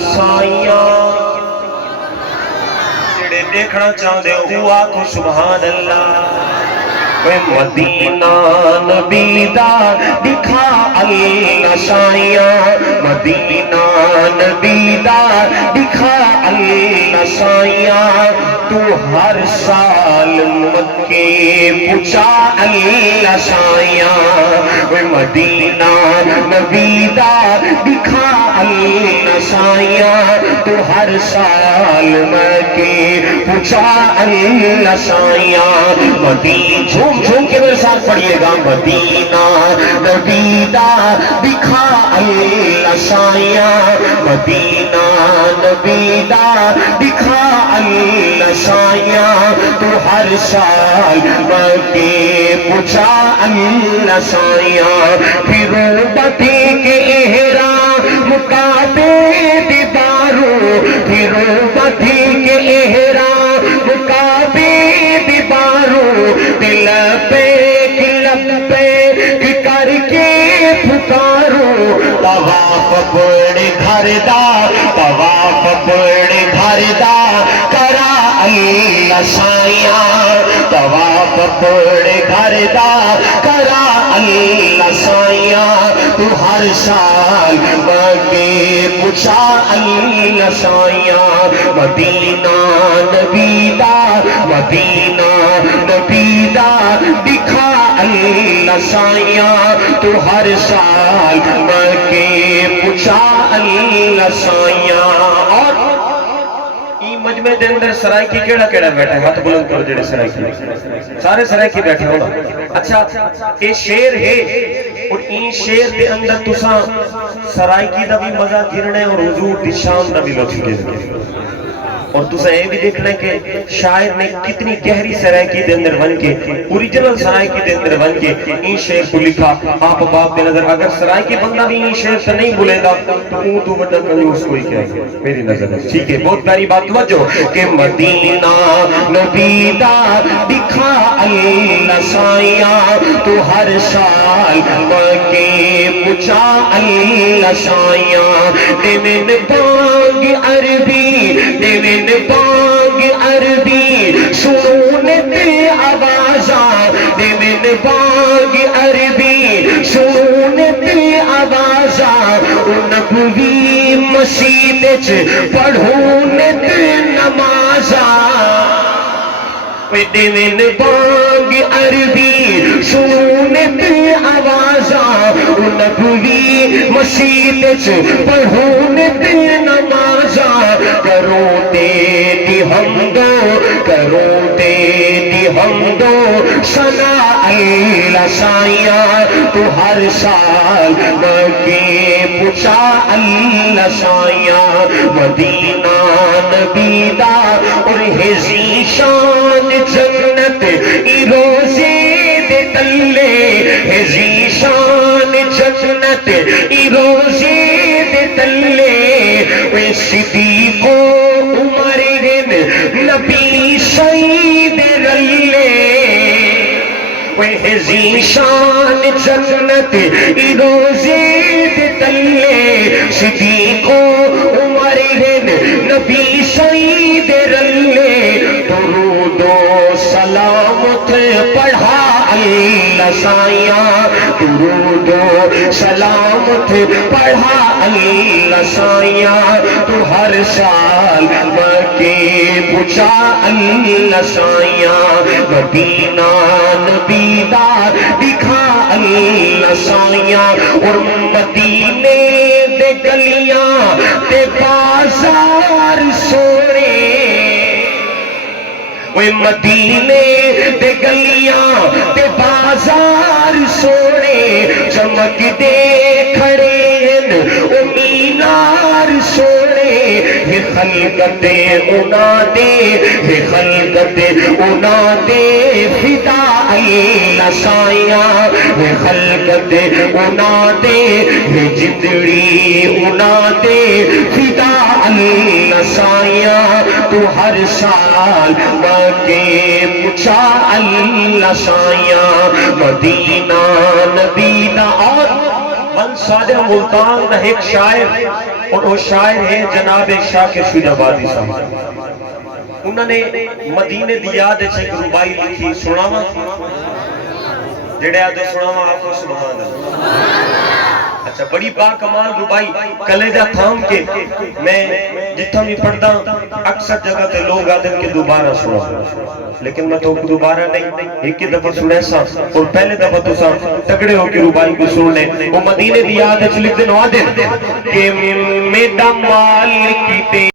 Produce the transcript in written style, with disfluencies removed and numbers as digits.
साइयां जेड़े देखना चाहते हो वो आखो सुभान अल्लाह। मदीना नबी दा दिखा अल्लाह साइयां, मदीना नबी दा दिखा अल्लाह साइयां। तू हर साल मक्के पूछा अल्लाह साइयां। मदीना नबी दा दिखा अल्लाह साइयां। तू हर साल मक्के पूछा अल्लाह साइयां। मदीना झूम झूम के मेरे साथ पढ़िएगा। मदीना नबी दा दिखा अल्लाह साइयां, मदीना नबी दा दिखा अल्लाह साइयां। तू हर साल मक्के पूछा अल्लाह साइयां। फिर बती के एहरा मुकाबे दीदारो, फिर बती के एहरा मुकाबे दीदारो। दिल पे करके पुकारो, तवाफ बड़े घर दा, तवाफ बड़े घर दा करा अल्लाह साइयां। तवाफ बड़े घर दा करा अल्लाह साइयां। तू हर साल मक्के पूछा अल्लाह साइयां। मदीना नबी दा, मदीना नबी दा दिखा अल्लाह साइयां। तू हर साल मक्के पूछा अल्लाह साइयां। और मजमे दे अंदर सराइकी केड़ा केड़ा बैठा है? हाथ बुलंद करो जेड़े सराइकी, सारे सराइकी बैठे हो ना। अच्छा ये शेर है और इन शेर के अंदर तुसा सराइकी दा भी मजा गिरना है और हुजूर दी शान दा भी लुत्फ गिरना। और तुसा ये भी देखना है कि शायर ने कितनी गहरी सराइकी दे अंदर बन के, ओरिजिनल सराइकी दे अंदर बन के इन शेर को लिखा। आप बाप दे नजर अगर सराइकी बंदा भी इन शेर से नहीं बोलेगा तो ऊं तो बड़ा कंजूस कोई क्या है मेरी नजर में। ठीक है, बहुत प्यारी बात समझो कि मदीना नबी दा दिखा अल्लाह साइयां। तू हर साल मक्के पूछा अल्लाह साइयां। दिविन बांग अरबी, दिविन बांग अरबी सुनून ते आवाजा। दिविन बांग अरबी सुनून ते आवाजा। नबवी मसीद च पढ़ून ते नमाजा। दिविन बांग अरबी सुनून ते आवाजा। नबवी मसीद च पढ़ून ते नमाजा। करो तेरी हमदो, करो तेरी हमदो सना अल्लाह साइयां। तू हर साल मक्के पूछा अल्लाह साइयां। मदीना नबी दा और हिजी शान जन्नत ई रोज़े दे तल्ले। हिजी शान जन्नत ई रोज़े दे तल्ले। वे सिद्दीको उमर दिन नबी सईद रल्ले। वे ज़ीशान जन्नत ई रोज़े दे तल्ले। सिद्दीको उमर दिन नबी सईद रल्ले। दुरूदो सलामत पढ़ा अल्लाह साइयां। दुरूदो सलामत पढ़ा अल्लाह साइयां। तू हर साल मक्के पूछा अल्लाह साइयां। मदीना नबी दा दिखा अल्लाह साइयां। और मदीने दे गलियां ते बाजार सोने। वे मदीने दे गलियां ते बाजार सोने। चमकदे खड़े ओ मीनार सोने। ये खलकते उना दे, ये खलकते उना दे फिदा अल्लाह साइयां। ये खलकते उना दे, ये जिंदड़ी उना दे फिदा अल्लाह साइयां। तू हर साल मक्के पूछा अल्लाह साइयां। मदीना नबी दा और من سادہ ملتان دا ایک شاعر، اور وہ شاعر ہے جناب شاکر شجابادی صاحب. انہوں نے مدینے دی یاد ہے ایک ربائی لکھی، سناوا جڑے آدھے سناوا آپ کو سبحان اللہ. اچھا بڑی باکمال ربائی کلیجہ تھام کے میں جتنا بھی پڑھتا اکثر جگہ تے لوگ آدھے کہ دوبارہ سنا، لیکن میں تو دوبارہ نہیں، ایک ہی دفعہ سنے سا اور پہلے دفعہ تو سا تگڑے ہو کے ربائی کو سننے. وہ مدینے دی یاد ہے لکھ دے نو آدھے کہ میرا مال کی